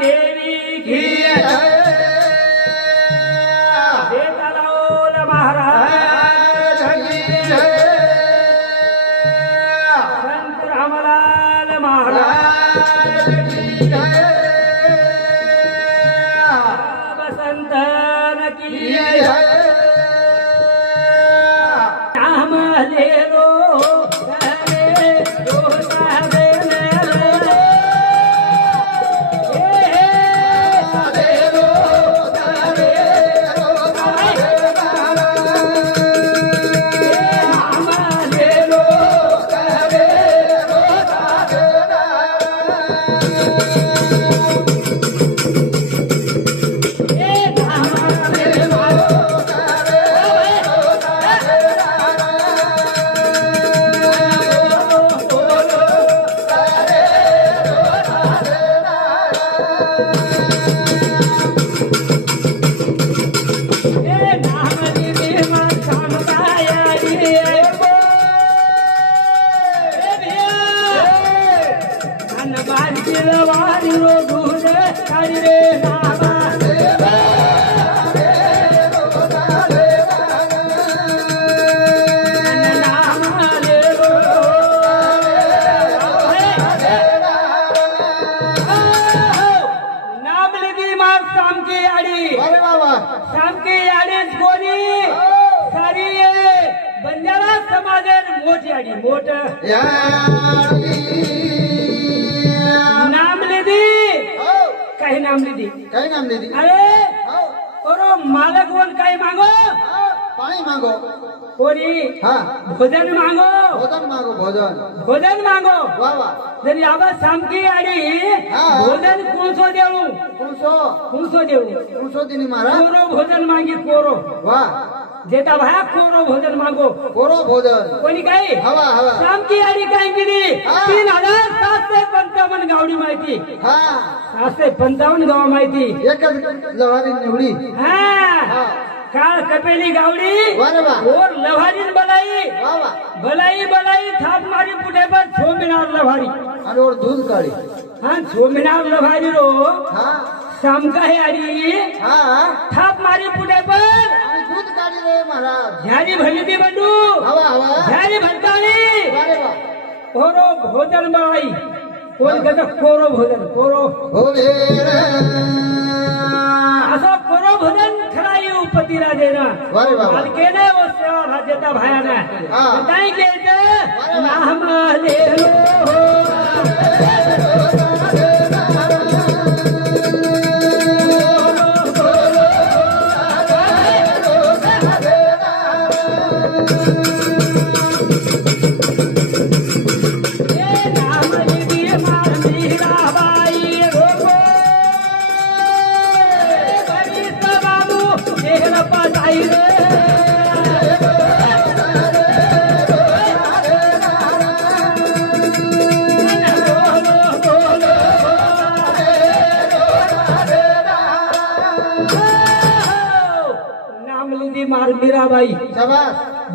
देवी की देतारावल महाराज संत रामलाल महाराज बसंतन की नाम ले लो नाम ले दी अरे और मालक वन काही मागो पाणी मागो कोरी हाँ भोजन मागो भोजन मागो वाह वाह जरी आबा सामकी आडी भोजन कोणसो देऊ कोणसो दिनी मारा कोरो भोजन मागी कोरो वाह जेता भाया कोरो भोजन मागो कोरो भोजन कोणी काही हवा सामकी आडी काही किती 3755 गावडी माहिती 755 गाव माहिती एकच लवारी निवडी काळ कपेली गावडी और लवारी बलाई थाप मारी पुढे पण सोमिनार लवारी आणि और दूध काळी सोमिनार लवारी रो सामका हे आडी थाप मारी पुढे पण दूध काढी रे महाराज झारी भरली ती बंडू झारी भरताली कोरो भोजन बाई कोण कहत कोरो भोजन कोरो असं कोरो भोजन खराई उपती राजेना मालकेने वो सेवा भाजेता भायाना बताई के नाम ले लो मीराबाई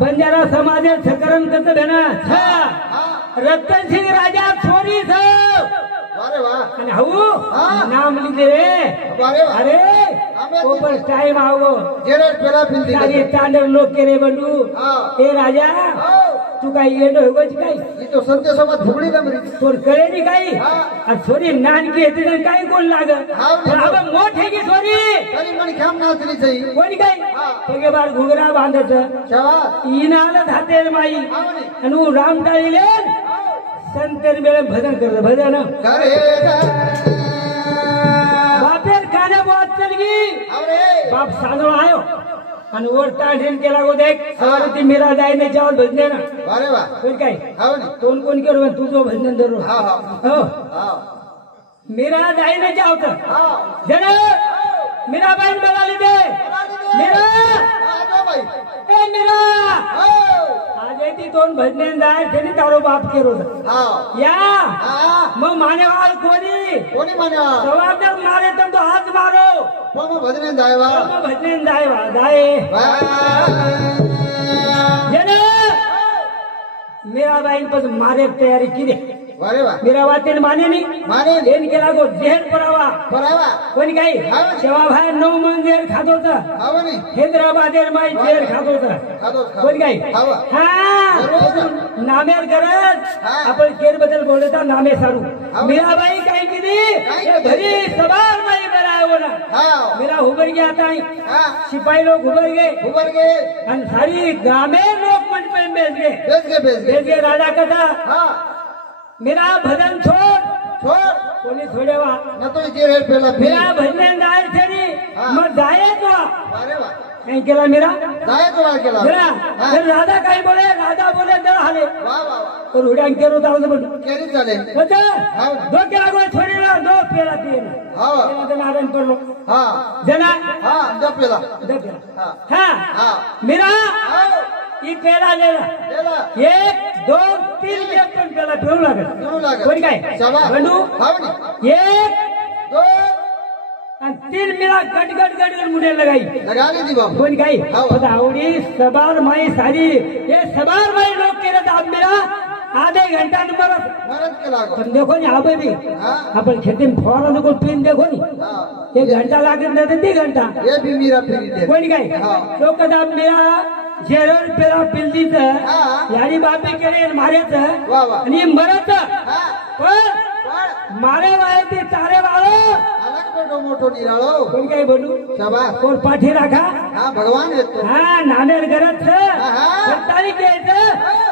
बंजारा समाज छकरण कस भेना रतन सिंह राजा छोरी नाम लीधे अरे ऊपर टाइम आओ तांडव लोक के रे बंडू ए राजा तू काही येडो होगच काही तो सत्य समाज फुगडी गमरी तोर करे नी काही और छोरी नानकी हेते काही कोण लाग अब मोठे की छोरी तरी मन खाम नाचली सही कोणी काही तोगे बार घुगरा बांधत इनाल धाते माई अनु राम टाळीले संतर मेळे भजन करत भजन बापेर काने बात चलगी बाप सादो आयो आणि वर टाढेन केला गो देख सवारी ती मेरा जाय ने चावल भजने ना अरे वाह कोण काय हाव नी तोन कोण करू तू जो भजन धरू हो मेरा जाय ने चावत जण मेरा बाईन बोला लीधे मेरा आजो बाई ए मेरा आज ती दोन भजने जाय तेनी तारो बाप केरो या मग मानेवाल कोणी मानेवाल जवाबदार मारे तुम तो हाथ मारो मग भजने जायवा जाय मीराबाई पण मारे तयारी केली मीरा वाटेल माने नाही केला गो जेर परावा कोणी काही तेव्हा भाई 9 मन जेर खात होत हैदराबादेर माई जेर खात होत कोणी काही हा नामेर करत आपण केर बद्दल बोलता नामे सारू मीराबाई काय केली घरी सवार माई मेरा आयो ना मेरा उभर गया आता सिपाही लोग उभर गए आणि सारी गामे लोग मंच पे बेच गए राजा कथा मेरा भजन छोड़ कोणी छोडेवा न तो जेर पेला मेरा भजन दार छेनी मग जाए तो काय केला मेरा जाए तो केला मेरा राजा काय बोले दर हाले और उड्यान केरो दावले पण केरी झाले दो केला गो छोडीला 2 पेला पिएला तेव्हा नारायण पडलो जना दो पेला मेरा ई पेला लेला 1 2 3 के पण पेला पिऊ लागत कोणी काय बंडू 1 2 आणि 3 मेरा गट मुडे लगा ली बाबू कोणी काय आवडी सबार माई सारी ये सबार माई लोग केरत आप मेरा आधे घंटा मरत केला पण देखो नि आबे भी आपण खेती में फौरन को पिन देखो नि 1 घंटा लागत नाही 2 घंटा ये भी मेरा फिरी दे कोणी काय तो कदा मेरा जेरल पेला पिल्लीच याडी बापे केले मारेच आणि मरत पण मारे वाय ते तारे वाळो अलग मोठो निराळो कोण काय बोलू शाबास कोण पाठी राखा भगवान येतो नामेर गरज तारीख घ्यायचं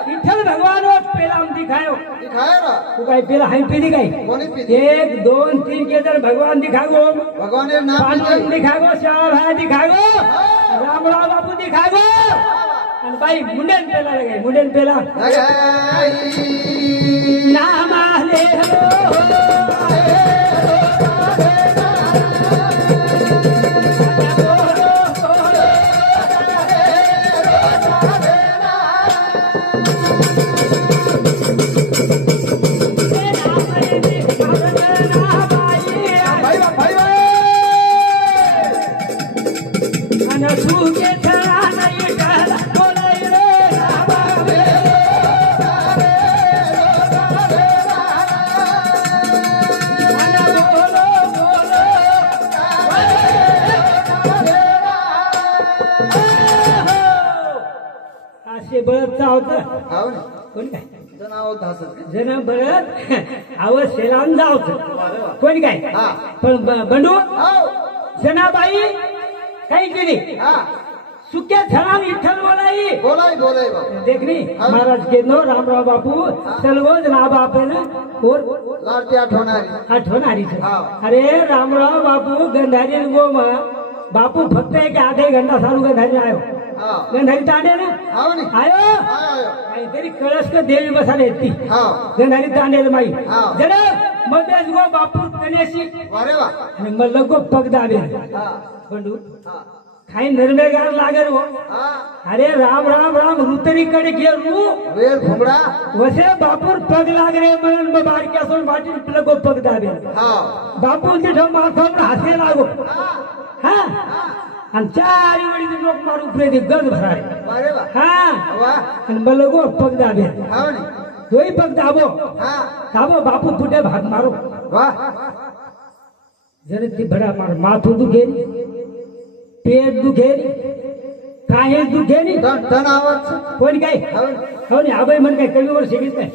विठ्ठल भगवान पेला दिखायो ना तू काय पेला हाय पिली काय 1 2 3 के जर भगवान दिखागो भगवान नाम दिखागो श्यामा भाई दिखागो रामराव बापू दिखागो आणि बाई मुंडेन पेला नाम आले जन बरत आव शेलान जावत कोणी काय पण बंडू जनाबाई काही केली सुक्या झळान विठ्ठल बोलाई देखनी महाराज के नो रामराव बापू सर्वज ना बापेन और लाडती आठवणारी अरे रामराव बापू गंधारी गो बापू फक्त एक आधे घंटा सारू गंधारी आयो गंधारी तांडे ना आयो काहीतरी कळस का देवी बसायला येते गंधारी तांडेल माई जरा मग गो बापू कनेशी आणि मग लगो पग दाबे बंडू काही निर्णयगार लागेल हो अरे राम राम राम ऋतरीकडे गेलो वेळ फुगडा वसे बापूर पग लागले म्हणून बारक्या सोन वाटी लगो पग दाबे बापू तिथं माथावर हासे लागो आणि 4 वेळी लोक मारू प्रेदी गज भराय आणि मला गो पग दाबे तोही पग दाबो बापू फुटे भाग मारो जरा ती भरा मार माथू दुखे पेट दुखे काय दुखे नी कोणी काय हो नी आबाई म्हण काय कमी वर शिकीत काय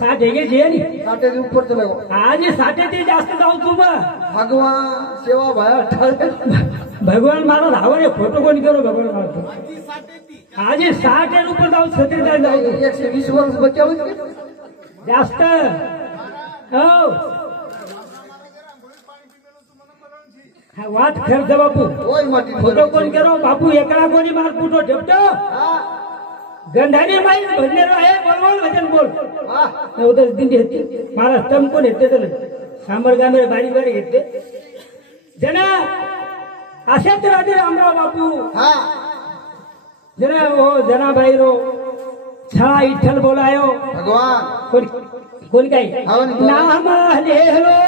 60 हेगे जे नी 60 ऊपर चला आज 60 ते जास्त जाऊ तू भगवान सेवा भाया भगवान मारा धावणे फोटो कोणी करो भगवान मारा आज 60 ऊपर जाऊ 37 जाऊ 120 वर्ष बचाव जास्त हो वाट खर्च बापू फोटो कोण करो बापू एकड़ा कोणी मार फोटो ठेवतो गंधारी माई भजने आहे बोल भजन बोल उधर दिंडी होती महाराज तम कोण येते तर सांबर गामेर बारी घेते जना अशाच राधी रामराव बापू जना हो जना बाई रो छा इठल बोलायो भगवान कोण काय नाम लेलो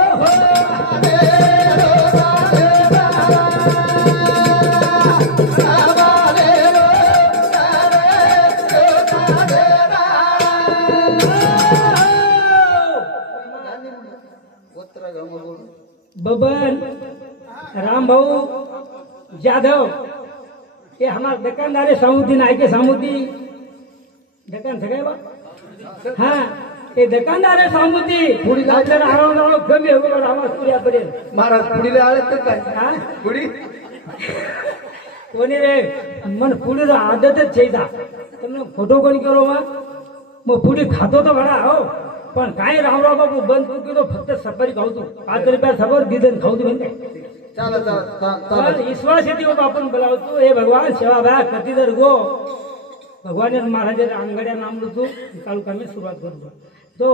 बबन रामभाऊ जाधव ये हमारे दुकानदार है सामुद्दीन आई के सामुद्दीन दुकान सगळे बा हाँ ये दुकानदार है सामुद्दीन पुढे जायचं राहणार कमी हो गलो आवाज पुऱ्यापर्यंत महाराज पुढे आले तर काय हा पुढे कोणी रे मन पुढे आदतच छेदा તમને ખોટો કોણ કરો માં પુડી ખાતો તો ભરા હો પણ કાંઈ રામરાવ બાપુ બંધ મૂકી તો ફક્ત સફરી ખાઉં છું 5 રૂપિયા સફર દીધન ખાઉં છું બેન ચાલો ચાલો ઈશ્વર છે તેઓ બાપુને બોલાવતું એ ભગવાન સેવા ભાઈ કતિદર ગો ભગવાને મહારાજે આંગડિયા નામ લીધું તાલુકા में शुरुआत करूँ तो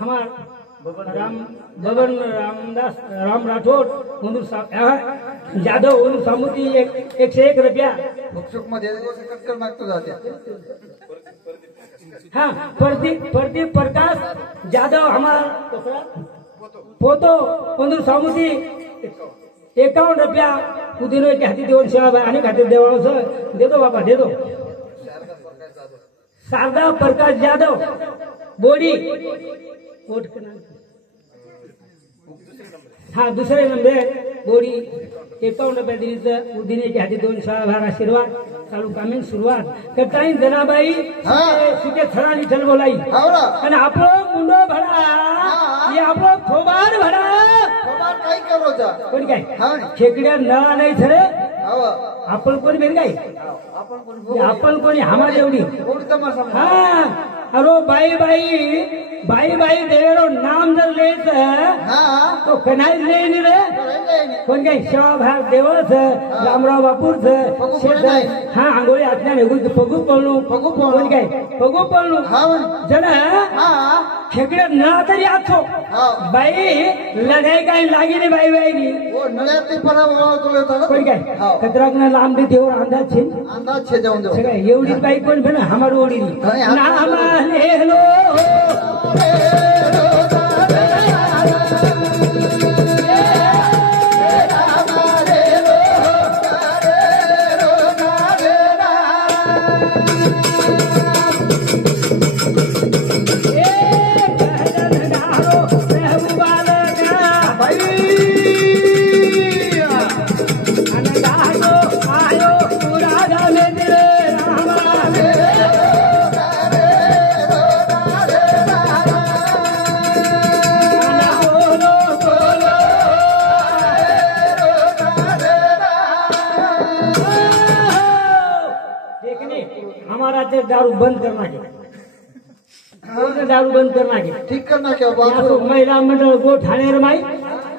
हमार बबन रामदास राम राठौड़ उन्होंने जाधव उन्होंने सामुदी 101 रुपया मुक्षुक मध्ये कटकर मागतो जाते हाँ प्रदीप प्रकाश जाधव हमारा पोतो उन्होंने सामुदी 51 रुपया उदिनो के हाती देवन सेवा भाई आणि खाते देवाळो सर दे दो बाबा दे दो शारदा प्रकाश जाधव बोडी वोट करना हाँ दुसरे नंबर बोडी 51 रुपया दिनीचं उदिने के हाती 2 सेवा भाई आशीर्वाद चालू कामीन सुरुवात करताई जनाबाई सुके थरा लिठल बोलाई आणि आपलो मुंडो भरा ये आपलो खोबार भरा खोबार काय करो जा कोण काय खेकड्या नळा नाही छरे आपण कोण बेन काय आपण कोणी हमार एवढी हाँ अरो बाई देवेरो नाम जर लेत तो कनाई लेनी रे कोण काय सेवा भाग देवच रामराव बापूच हाँ आंघोळी आतल्या निघून पगू पळणू कोण काय पगू पळणू जण खेकडे नळा तरी आखो बाई लढाई काही लागी नाही बाई बाईनी नळ्यात कोण काय कचराक ना लांब दे देवर अंदाज छे जाऊन जाऊ एवढी बाई कोण भेट हमार ओढी नामा लेलो दारू बंद करना के दारू बंद करना के ठीक करना क्या महिला मंडल को ठाणे माई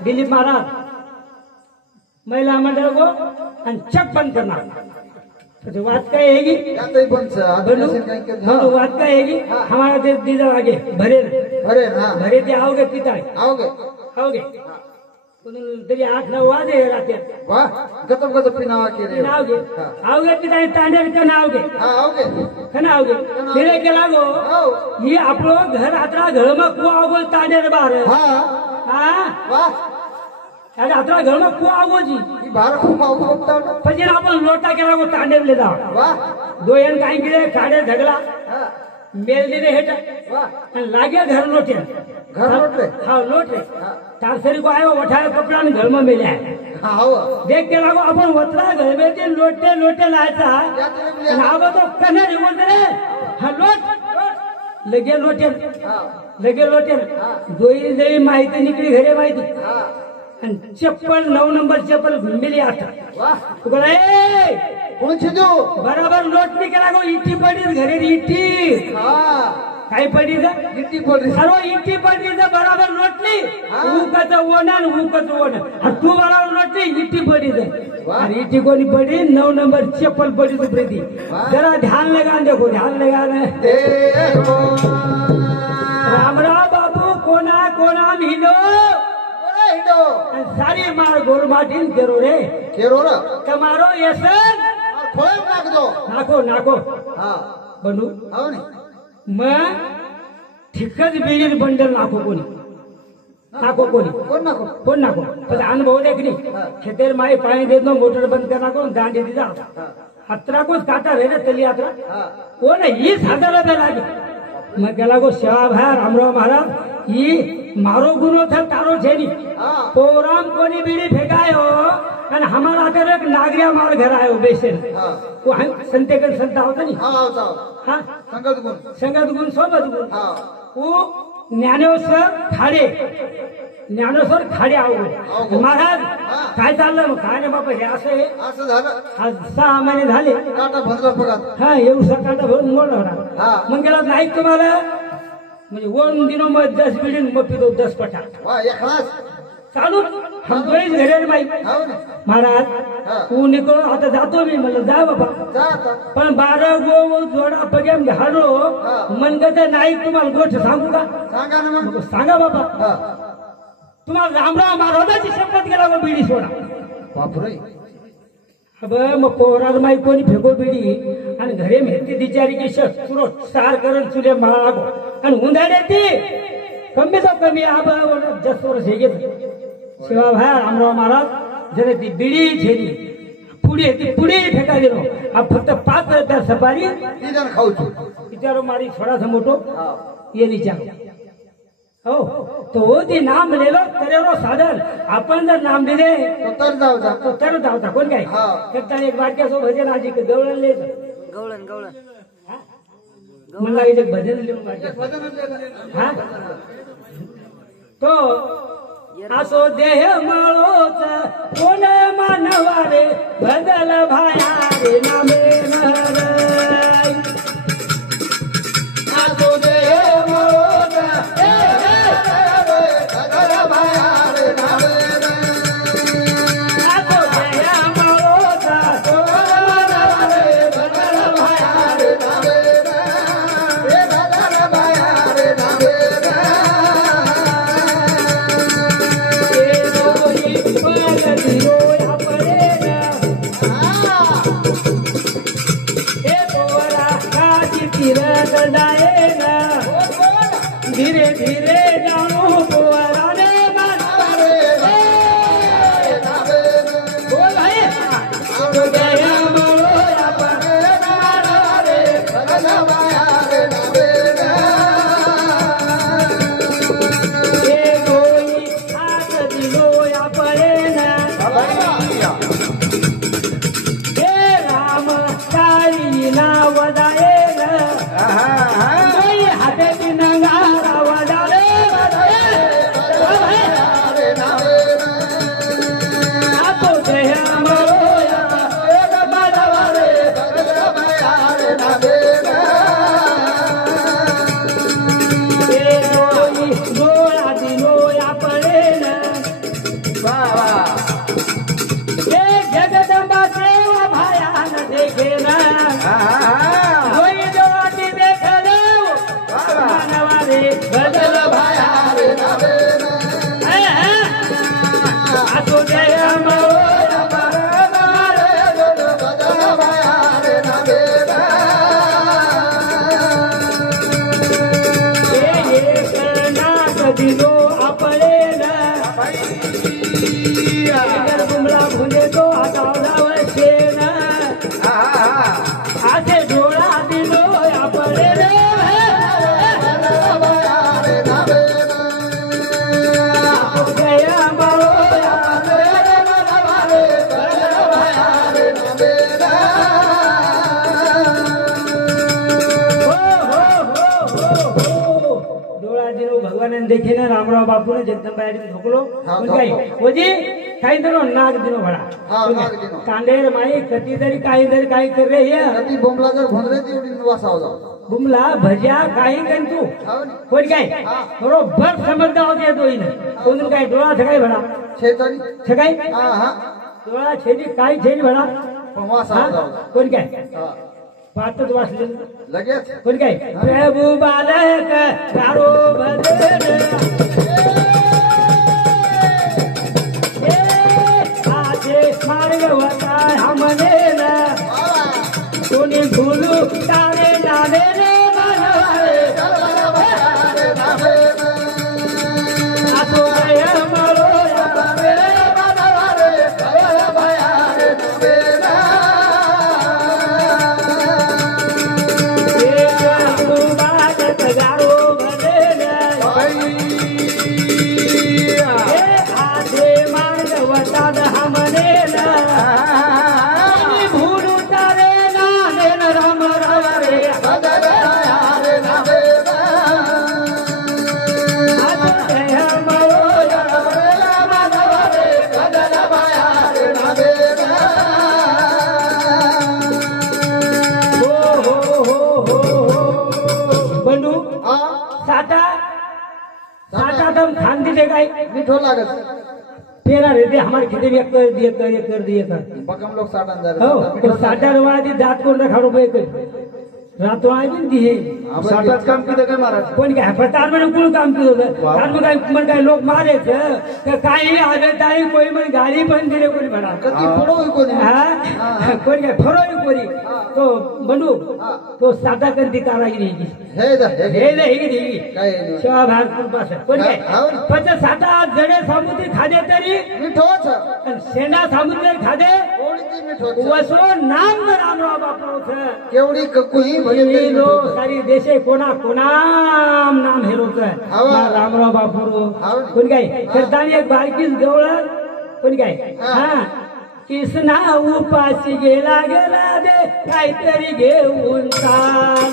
दिलीप महाराज महिला मंडल को चक बंद करना बात काय हेगी बात काय हेगी हमारा देश दीदा आगे भरे भरे ते आओगे पिता आओगे तरी 8-9 वाजे राहते वाह गतम पिनावा केले आओगे पिता तांडे का आओगे फिरे के लागो ये आपलो घर आतरा घर में कुआ आओगो तांडे बाहर अरे आतरा घर में कुआ आओगो जी बाहर कुआ आओगो પછી आपण लोटा के लागो तांडे ले जाओ वाह दो एन काई गिरे काडे झगला मेल दिने हेट वाह लागे घर लोटे हाँ लोटे तारसरी को आयो उठाए कपड़ा ने घर में मिले देख के लागो अपन वतरा घर में के लोटे लाता आगो तो कने बोलते रे हाँ लोट लगे लोटे दोई जई माहिती निकली घरे माहिती चप्पल 9 नंबर चप्पल मिली आता तुला कोण छेदो बराबर लोट नहीं करा गो इट्टी पड़ी घरे इट्टी काय पड़ी इट्टी पड़ी सर्व इट्टी पड़ी बराबर लोटली ऊकच ओनन तू बराबर लोटली इट्टी पड़ी अरे इट्टी कोनी पड़ी 9 नंबर चप्पल पड़ी तो प्रीति जरा ध्यान लगा देखो ध्यान लगा रामराव बाबू कोना हिलो सारी मार गोल माटीन केरो रे तमारो येसन खोल नाख दो नाको बनू मग ठिकच बिडीर बंडल नाको कोण नाको पण अनुभव देख नहीं खेतेर माई पानी दे दो मोटर बंद करना को दांडी दीदा हत्रा को काटा रहे तली यात्रा वो ना ये साधारण लागे मैं कहला को सेवा भाई रामराव महाराज ई मारो गुनो था तारो છે ની પોરામ કોની બીડી ફેંકાયો અને હમારા આદર એક નાગરિયા માર ઘર આયો બેસેલ કો સંતેકર સંત આવતા ની હા સંગત ગુણ સોબત ગુણ ઓ ज्ञानेश्वर खाडे आहो महाराज काय चाललं मग काय नाही बाबा हे असं झालं 6 महिने झाले काटा भरला बघा हा येऊ सकाळचा भरून मोड होणार मग गेला नाही तुम्हाला म्हणजे 1 दिनो मग 10 बिल्डिंग मग पितो 10 पटा वा एकलास चालू हम दोघेच घरी माई महाराज तू निघतो आता जातो मी म्हणलं जा बाबा पण 12 गो जोडा पगेम घालो मनगत नाही तुम्हाला गोष्ट सांगू का सांगा ना मग सांगा बाबा तुम्हाला रामराव महाराजाची शपथ केला मग बिडी सोडा बापरे अब मग पोरार माई कोणी फेको बिडी आणि घरे मेहती बिचारी की शस्त्रो सार करून चुले मागो आणि उंधाडे ती कमी तो कमी आब 10 वर्ष हे घेत शिवा भाई रामराव महाराज जरा ती बिडी छेली पुढे फेका दिलो अब फक्त 5 रुपया सफारी तीजन खाऊ छु विचारो मारी छोड़ा सा मोटो ये नीचा हो तो ती नाम लेलो करेरो साधन आपण जर नाम दिले तर जाऊ जा कोण काय फक्त एक वाक्यासो भजन आजी गवळण ले गवळण मला एक भजन लिहून वाक्य हा तो असो देह मळोच कोण मानवारे बदल भाया रे नामे महराय असो देह मळोच बदल भाया रे नामे असो देह मळोच कोण मानवारे बदल भाया रे नामे बदल भाया रे नामे धीरे धीरे जानो पोराने बोल भाई गया मरो या पर रे बदल भाया रे नामे ए कोई हाथ दिलो या परे ना हे राम काली ना वदाए ना कोई हाथे की नंगारा वदाले आपो देह मरो या बदवारे बदल भाया रे नामे ए कोई गोळा दिलो या परे ना हे जगदंबा सेवा भयान देखे ना कोई जोती देख लो मानवारे बदल भाया रे नामे आतो जय मरो बदल भाया रे नामे हे कर्नाट दिलो आपले ना गुमला भुले तो आता वशे ना आसे डोळा दिलो आपले रे जय मरो भगवान देखे ना रामराव बापू ने जगदम्बा ढोकलो ओजी काही दिनो नाग दिनो भडा कांडेर माई कती तरी काही कर रे ती बोंबला जर भोंदरे तेवढी वासाव जाऊ बुमला भज्या काही कन तू कोण काय बरोबर समजदा होते तो इन कोण काय डोळा ठकाय भडा शेतरी ठकाय हा हा डोळा छेदी काही छेदी भडा वासाव जाऊ कोण काय पातच वाचले लगेच कोण काय प्रभू बालक चारो बदन आजे मार्ग वता हमने ना कोणी भूलू तारे नावे रे मानवारे आतो गय मरो या एक बात गारो बदन हा साठा साठा दम खान दिले काय मिठो लागत तेरा रहते हमारे खेते में कर दिए था बकम लोग साठ अंदर हो तो साठा रवाजी जात कोण रखा रुपये रातो आहे पण ती हे साठाच काम केलं काय महाराज कोण काय प्रतार में कोण काम केलं होतं तार में काय मन काय लोक मारायचं तर काही आले ताई कोणी म्हण गाडी पण दिले कोणी म्हणा कधी पुढं होई कोणी हा कोणी काय फरोई कोणी तो बनू तो साठा करती कारागिरी हे दा हे नाही ही काय शहभाग कुलपास कोण काय हाव. पच साठा जडे सामुद्री खादे तरी मिठोच आणि शेंडा सामुद्री खादे कोणी ती मिठोच वसो नाम रामराव बापू केवढी कुही हे लोक सारी देशे कोणा नाम हेरोच हाव. रामराव बापू हाव. कोण काय करताना एक बारकीच गवळ कोण काय हा किसना उपाशी गेला दे काहीतरी घेऊन चाल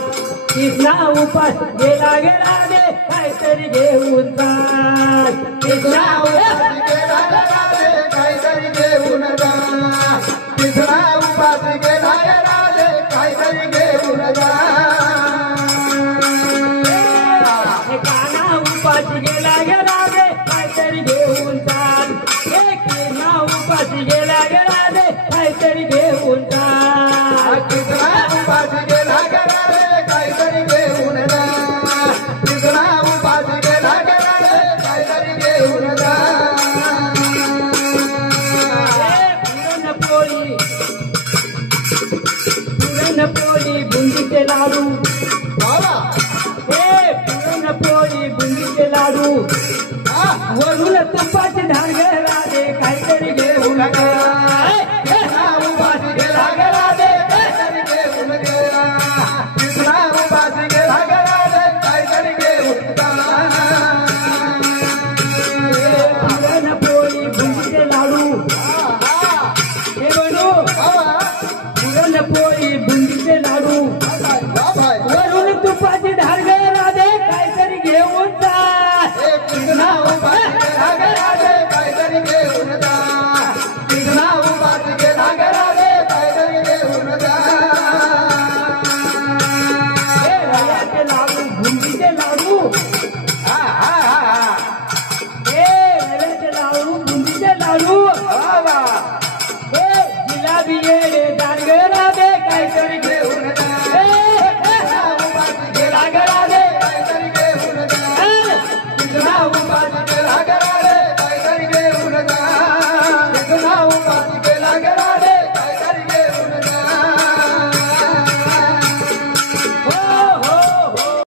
किसना उपास गेला दे काहीतरी घेऊन चाल किसना उपास गेला दे काहीतरी घेऊन जा तिसरा उपास गेला दे काहीतरी घेऊन जा काना उपाशी गेला दे काहीतरी घेऊन चाल किसना उपाशी गेला दे काहीतरी घेऊन चाल तिसरा उपास गेला दे काहीतरी घेऊन जा तिसरा उपास गेला दे काहीतरी घेऊन जा पुरणपोळी बुंदीचे लाडू बाबा हे पुरणपोळी बुंदीचे लाडू वरून तुपाची धार गेला दे काहीतरी घेऊन तिसरा उपास गेला दे काहीतरी घेऊन जा तिसरा उपास गेला दे काहीतरी घेऊन जा पुरणपोळी बुंदीचे लाडू हे बनू पुरणपोळी बुंदीचे लाडू वरून तुपाची धार गेला दे काहीतरी घेऊन जा कृष्णा उपास गेला दे काहीतरी घेऊन जा कृष्णा उपास गेला दे काहीतरी घेऊन जा हे रव्याचे लाडू बुंदीचे लाडू हे रव्याचे लाडू बुंदीचे लाडू हे जिलाबी येडे दारगेला दे काहीतरी घेऊन जा कृष्णा उपास गेला दे काहीतरी घेऊन जा कृष्णा उपास गेला दे काहीतरी घेऊन जा कृष्णा उपास